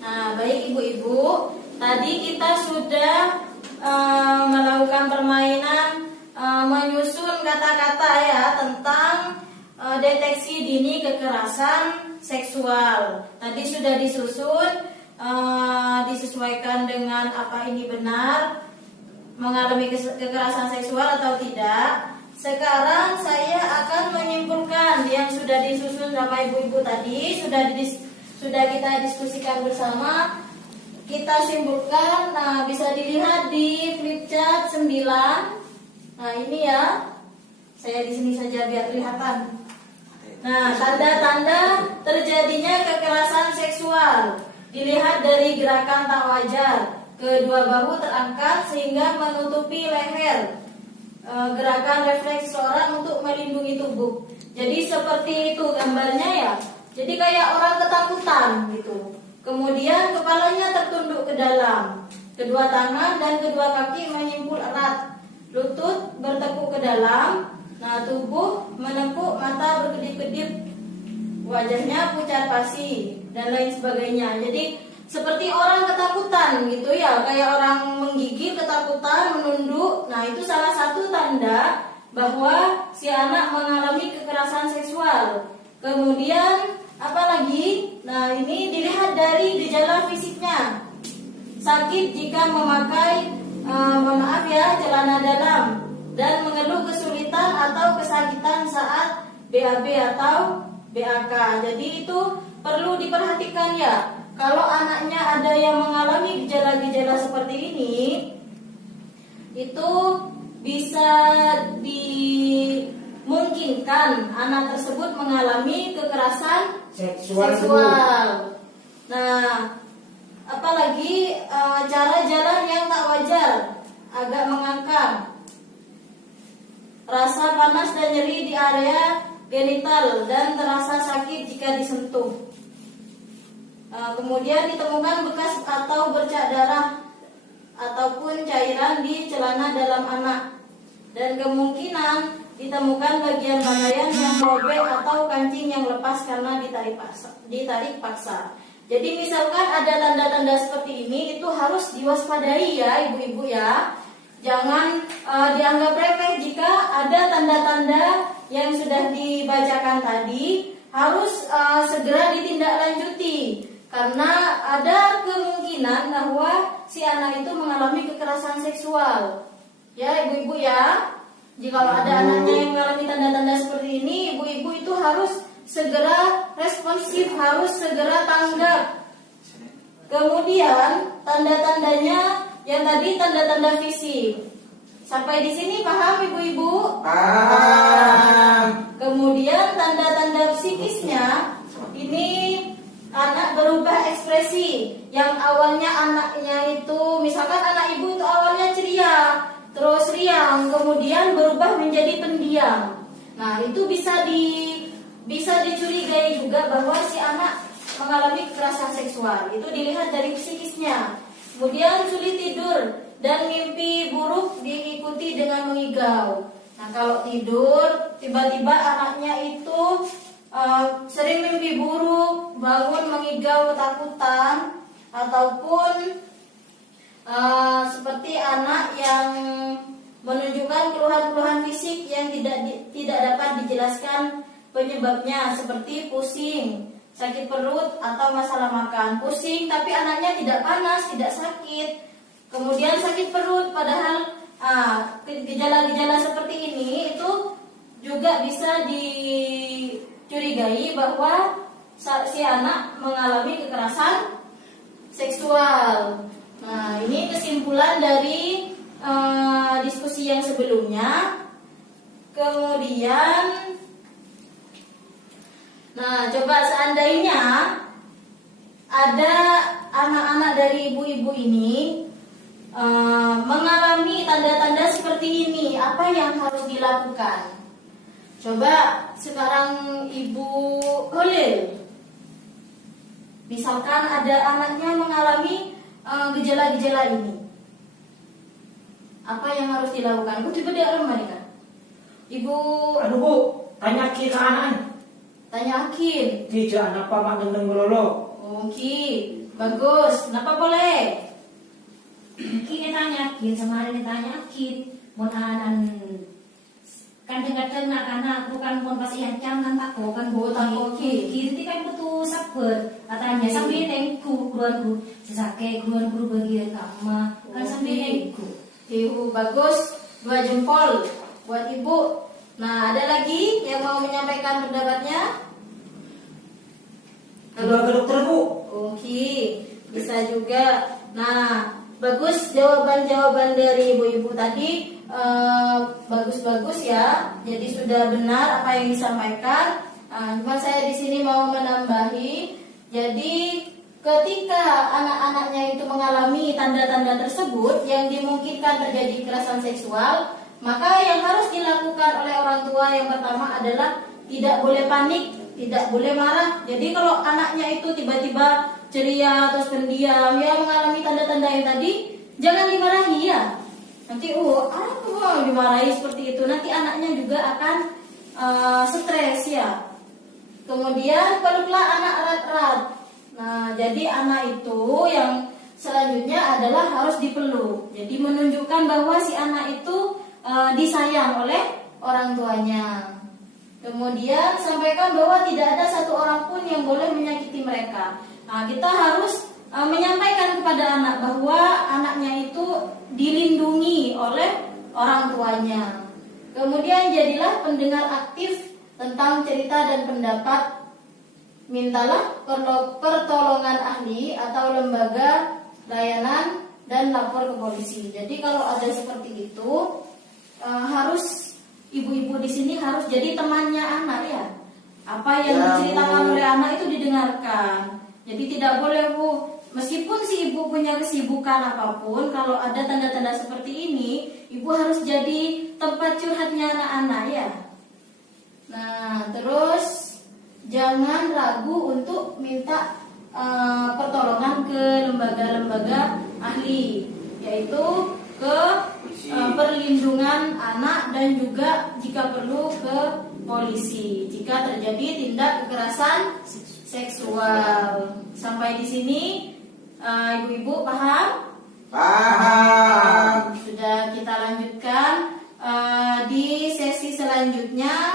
Nah, baik ibu-ibu, tadi kita sudah melakukan permainan menyusun kata-kata ya tentang deteksi dini kekerasan seksual. Tadi sudah disusun, disesuaikan dengan apa ini benar mengalami kekerasan seksual atau tidak. Sekarang saya akan menyimpulkan yang sudah disusun sama ibu-ibu tadi, sudah kita diskusikan bersama. Kita simpulkan, nah bisa dilihat di flip chart 9. Nah ini ya, saya di sini saja biar kelihatan. Nah, tanda-tanda terjadinya kekerasan seksual dilihat dari gerakan tak wajar, kedua bahu terangkat sehingga menutupi leher, gerakan refleks seorang untuk melindungi tubuh. Jadi seperti itu gambarnya ya. Jadi kayak orang ketakutan gitu. Kemudian kepalanya tertunduk ke dalam, kedua tangan dan kedua kaki menyimpul erat, lutut bertekuk ke dalam. Nah, tubuh menekuk, mata berkedip-kedip, wajahnya pucat pasi dan lain sebagainya. Jadi seperti orang ketakutan gitu ya, kayak orang menggigil ketakutan, menunduk. Nah, itu salah satu tanda bahwa si anak mengalami kekerasan seksual. Kemudian apalagi? Nah, ini dilihat dari gejala fisiknya. Sakit jika memakai celana dalam dan mengeluh kesulitan atau kesakitan saat BAB atau BAK. Jadi itu perlu diperhatikan ya. Kalau anaknya ada yang mengalami gejala-gejala seperti ini, itu bisa dimungkinkan anak tersebut mengalami kekerasan seksual. Nah, apalagi cara jalan yang tak wajar, agak mengangkang, rasa panas dan nyeri di area genital dan terasa sakit jika disentuh. Kemudian ditemukan bekas atau bercak darah ataupun cairan di celana dalam anak, dan kemungkinan ditemukan bagian pakaian yang robek atau kancing yang lepas karena ditarik paksa. Jadi misalkan ada tanda-tanda seperti ini, itu harus diwaspadai ya ibu-ibu ya. Jangan dianggap remeh jika ada tanda-tanda yang sudah dibacakan tadi, harus segera ditindaklanjuti. Karena ada kemungkinan bahwa si anak itu mengalami kekerasan seksual. Ya ibu-ibu ya. Jika ada anaknya yang mengalami tanda-tanda seperti ini, ibu-ibu itu harus segera responsif, harus segera tanggap. Kemudian tanda-tandanya yang tadi tanda-tanda fisik. Sampai di sini paham ibu-ibu? Paham. Kemudian tanda-tanda psikisnya, ini anak berubah ekspresi. Yang awalnya anaknya itu, misalkan anak ibu itu awalnya ceria, terus riang, kemudian berubah menjadi pendiam. Nah, itu bisa dicurigai juga bahwa si anak mengalami kekerasan seksual. Itu dilihat dari psikisnya. Kemudian sulit tidur dan mimpi buruk diikuti dengan mengigau. Nah, kalau tidur tiba-tiba anaknya itu sering mimpi buruk, bangun mengigau ketakutan, ataupun seperti anak yang menunjukkan keluhan-keluhan fisik yang tidak dapat dijelaskan penyebabnya, seperti pusing, sakit perut, atau masalah makan. Pusing tapi anaknya tidak panas, tidak sakit. Kemudian sakit perut, padahal gejala-gejala seperti ini itu juga bisa dicurigai bahwa si anak mengalami kekerasan seksual. Nah, ini kesimpulan dari diskusi yang sebelumnya. Kemudian, nah, coba seandainya ada anak-anak dari ibu-ibu ini mengalami tanda-tanda seperti ini, apa yang harus dilakukan? Coba sekarang Ibu Holil, misalkan ada anaknya mengalami gejala-gejala ini, apa yang harus dilakukan? Aku tiba dia rumah nih kan, Ibu. Aduh Bu, tanya ki ke anak. Tanya akin. Ki anak pamak gendeng melolo. Oke. Bagus. Kenapa boleh? Kita nyakit, semarin kita nyakit. Mun anan kadang-kadang anak aku kan pun pasti jangan takut kan Takut. kiri kan butuh sabar katanya sambil tengku keluarku sesake keluarku bagian kama kan sambil tengku. Ibu bagus. 2 jempol buat ibu. Nah, ada lagi yang mau menyampaikan pendapatnya? Kedua ke dokter Bu. Oke, bisa juga. Nah, bagus jawaban-jawaban dari ibu-ibu tadi. Bagus-bagus ya. Jadi sudah benar apa yang disampaikan. Cuma saya di sini mau menambahi. Jadi ketika anak-anaknya itu mengalami tanda-tanda tersebut yang dimungkinkan terjadi kekerasan seksual, maka yang harus dilakukan oleh orang tua yang pertama adalah tidak boleh panik, tidak boleh marah. Jadi kalau anaknya itu tiba-tiba ceria atau pendiam, ya mengalami tanda-tanda yang tadi, jangan dimarahi ya. Nanti apa dimarahi seperti itu, nanti anaknya juga akan stres ya. Kemudian peluklah anak erat-erat. Nah, jadi anak itu yang selanjutnya adalah harus dipeluk. Jadi menunjukkan bahwa si anak itu disayang oleh orang tuanya. Kemudian sampaikan bahwa tidak ada satu orang pun yang boleh menyakiti mereka. Nah, kita harus menyampaikan kepada anak bahwa anaknya itu dilindungi oleh orang tuanya. Kemudian jadilah pendengar aktif tentang cerita dan pendapat. Mintalah pertolongan ahli atau lembaga layanan dan lapor ke polisi. Jadi kalau ada seperti itu harus ibu-ibu di sini harus jadi temannya anak ya. Apa yang diceritakan oleh anak itu didengarkan. Jadi tidak boleh Bu, meskipun si ibu punya kesibukan apapun, kalau ada tanda-tanda seperti ini, ibu harus jadi tempat curhatnya anak-anak ya. Nah, terus jangan ragu untuk minta pertolongan ke lembaga-lembaga ahli, yaitu ke perlindungan anak dan juga jika perlu ke polisi jika terjadi tindak kekerasan seksual. Sampai di sini ibu-ibu paham? Paham. Sudah, kita lanjutkan di sesi selanjutnya.